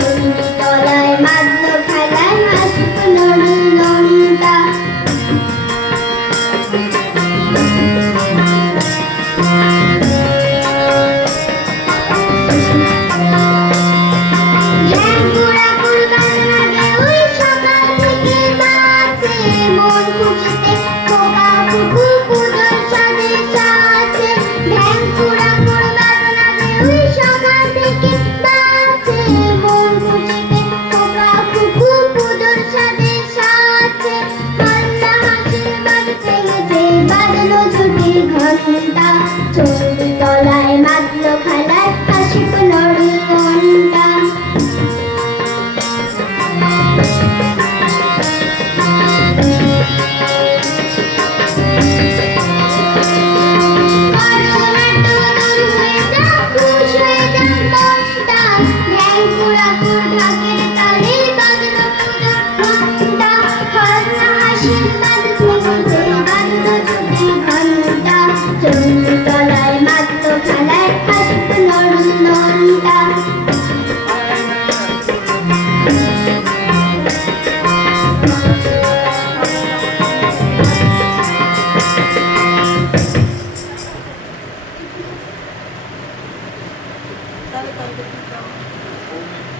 Thank you. Dito.